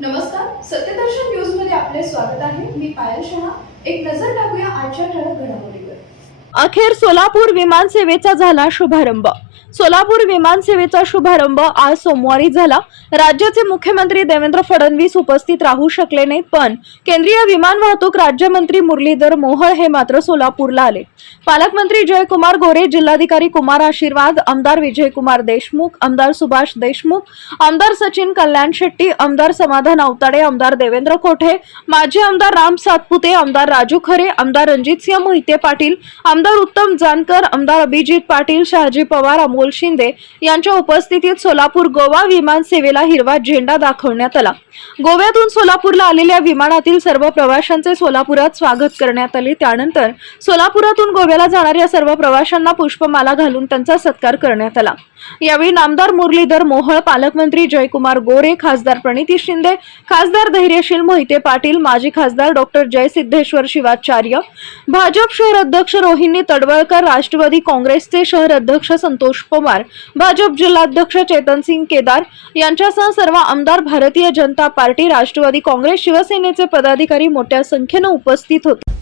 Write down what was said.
नमस्कार सत्यदर्शन न्यूजमध्ये आपले स्वागत आहे. मी पायल शहा. एक नजर टाकूया आजच्या ठळक घडामोडीवर. अखेर सोलापूर विमानसेवेचा झाला शुभारंभ. सोलापूर विमान सेवेचा शुभारंभ आज सोमवारी झाला. राज्याचे मुख्यमंत्री देवेंद्र फडणवीस उपस्थित राहू शकले नाहीत पण केंद्रीय विमान वाहतूक राज्यमंत्री मुरलीधर मोहोळ हे मात्र सोलापूरला आले. पालकमंत्री जयकुमार गोरे जिल्हाधिकारी कुमार आशीर्वाद आमदार विजयकुमार देशमुख आमदार सुभाष देशमुख आमदार सचिन कल्याण शेट्टी आमदार समाधान अवताडे आमदार देवेंद्र कोठे माजी आमदार राम सातपुते आमदार राजू खरे आमदार रणजितसिंह मोहिते पाटील आमदार उत्तम जानकर आमदार अभिजित पाटील शहाजी पवार अमोल राहुल शिंदे यांच्या उपस्थितीत सोलापूर गोवा विमान सेवेला हिरवा झेंडा दाखवण्यात आला. गोव्यातून सोलापूरला आलेल्या विमानातील सर्व प्रवाशांचे सोलापुरात स्वागत करण्यात आले. त्यानंतर सोलापुरातून गोव्याला जाणाऱ्या सर्व प्रवाशांना पुष्पमाला घालून त्यांचा सत्कार करण्यात आला. यावेळी नामदार मुरलीधर मोहळ पालकमंत्री जयकुमार गोरे खासदार प्रणिती शिंदे खासदार धैर्यशील मोहिते पाटील माजी खासदार डॉक्टर जयसिद्धेश्वर शिवाचार्य भाजप शहर अध्यक्ष रोहिणी तडवळकर राष्ट्रवादी काँग्रेसचे शहर अध्यक्ष संतोष पवार भाजप जिल्हाध्यक्ष चेतनसिंग केदार यांच्यासह सर्व आमदार भारतीय जनता पार्टी राष्ट्रवादी काँग्रेस शिवसेनेचे पदाधिकारी मोठ्या संख्येनं उपस्थित होते.